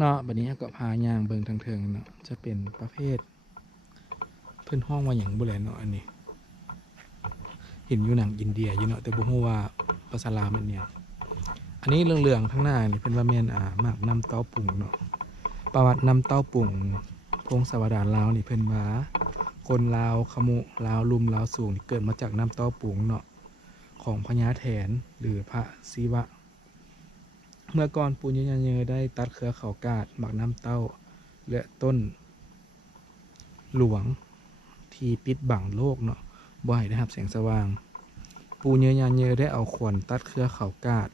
เนาะบัดนี้ก็พายางเบิงทางเทิงเนาะจะเป็นประเภท เพิ่นห้องว่าอย่างบุแลเนาะอันนี้เห็นอยู่หนังอินเดียอยู่เนาะแต่บ่ฮู้ว่าภาษาลาวมันเนี่ยอันนี้เหลืองๆข้างหน้านี่เป็นว่าแม่นอ่ามากน้ำเต้าปุ่งเนาะประวัติน้ำเต้าปุ่งพงศาวดารลาวนี่เพิ่นว่าคนลาวขมุลาวลุมลาวสูงเกิดมาจากน้ำเต้าปุ่งเนาะของพญาแถนหรือพระศิวะ เมื่อก่อนปูญญาเยอได้ตัดเครือเขากาดหมักน้ำเต้า และต้น หลวงที่ปิดบังโลกเนาะบ่ให้ได้รับแสงสว่าง ปูเยยานเยอได้เอาขวานตัดเครือเขากาด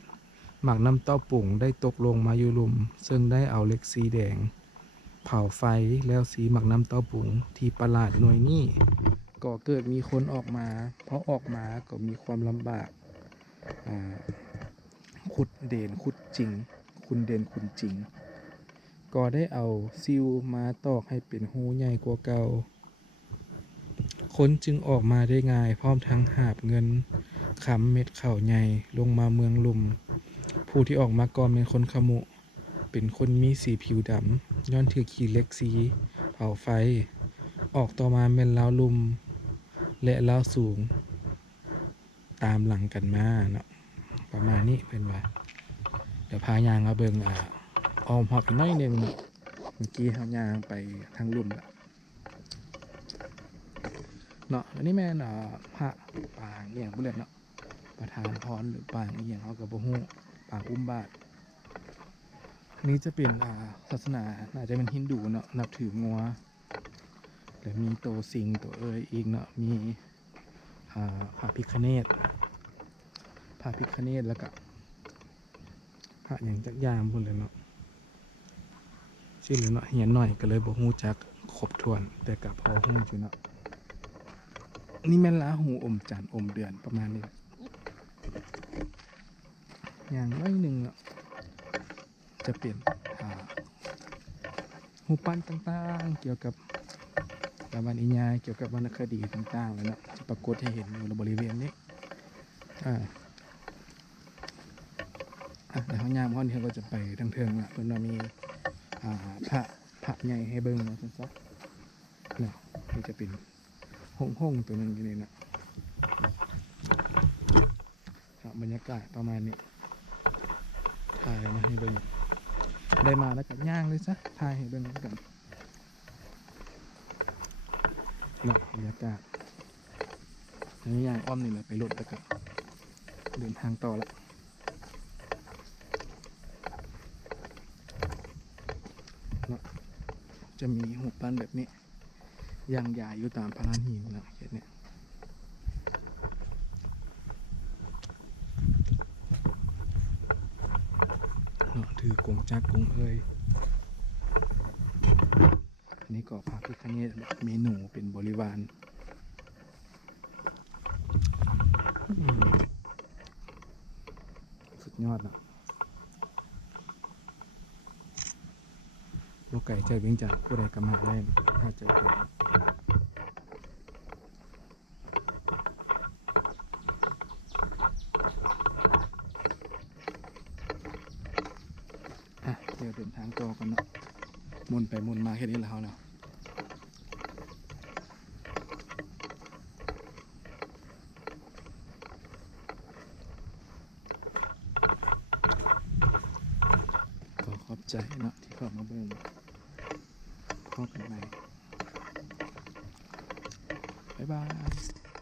หมักน้ำเต้าปุ่งได้ตกลงมาอยู่ลุม ซึ่งได้เอาเหล็กสีแดง เผาไฟแล้วสีหมักน้ำเต้าปุ่งที่ประหลาดหน่วยนี้ก็เกิดมีคนออกมา เพราะออกมาก็มีความลำบากอ่า ขุดเด่นขุดจริง คุณเด่นคุณจริง ก็ได้เอาซิวมาตอกให้เป็นหูใหญ่กว่าเก่าคนจึงออกมาได้ง่ายพร้อมทั้งหาบเงินคำเม็ดเข่าใหญ่ลงมาเมืองลุม ผู้ที่ออกมาก่อนเป็นคนขมุ เป็นคนมีสีผิวดำย้อนถือขีเล็กสี เผาไฟ ออกต่อมาเป็นลาวลุม และลาวสูง ตามหลังกันมาเนาะ ประมาณนี้เป็นว่า เดี๋ยวพายางมาเบิงอ่าออมหอบอีกหน้อยหนึ่งเมื่อกี้เขายางไปทางลุ่มละเนาะอันนี้แม่นอ่าพระปางเอียงบุเรนเนาะประธานพรหรือปางเอียงเขากับบ่ฮู้ปางอุ้มบาทนี้จะเป็นอ่าศาสนาน่าจจะเป็นฮินดูเนาะนับถืองัวแล้วมีโตวสิงตัวเอยอีกเนาะมีอ่าพระพิคเนต ระพิคเนตแล้วก็พระอย่างจักยามพุ่นเลยเนาะชื่อเลยเนาะเหียนหน่อยก็เลยบ่ฮู้จักครบถ้วน แต่กับพอฮู้อยู่เนาะนี่แม่นลาหูอมจันทร์อมเดือนประมาณนี้อย่างน้อยหนึ่งเนาะจะเปลี่ยนหูปั้นต่างๆ เกี่ยวกับรางวัลอิญญาเกี่ยวกับวรรณคดีต่างๆเลยเนาะจะปรากฏให้เห็นอยู่ในบริเวณนี้อ่า อ่เดี๋ยวเขายามเขาเนี่ยก็จะไปทางเทิงละเพิ่นว่ามีพระพระใหญ่ให้เบิ่งนะซั่นซะเนาะนี่จะเป็นห้องห้องตัวนึงอยู่นี่นะครับบรรยากาศประมาณนี้ถ่ายมาให้เบิ่งได้มาแล้วก็ย่างเลยซะถ่ายให้เบิ่งกันเนาะบรรยากาศนนี้ย่างอ้อมนี่แหละไปรถแล้วก็เดินทางต่อละ จะมีหุบปั้นแบบนี้ย่างใหญ่อยู่ตามพระลานหินนะเขตเนี่ยเนาะถือกงจักกงเอยอันนี้ก็พระพิคเนตแบบเมนูเป็นบริวารสุดยอดนะ ลูกไก่ใจวียงจันทร์ผู้ใดกำมาได้ถ้าเจอกันเดี๋ยวเดินทางต่อกันเนาะมุนไปมุนมาแค่นี้แล้วเนาะขอขอบใจเนาะที่เข้ามาเบิ่ง พบกันใหม่บ๊ายบาย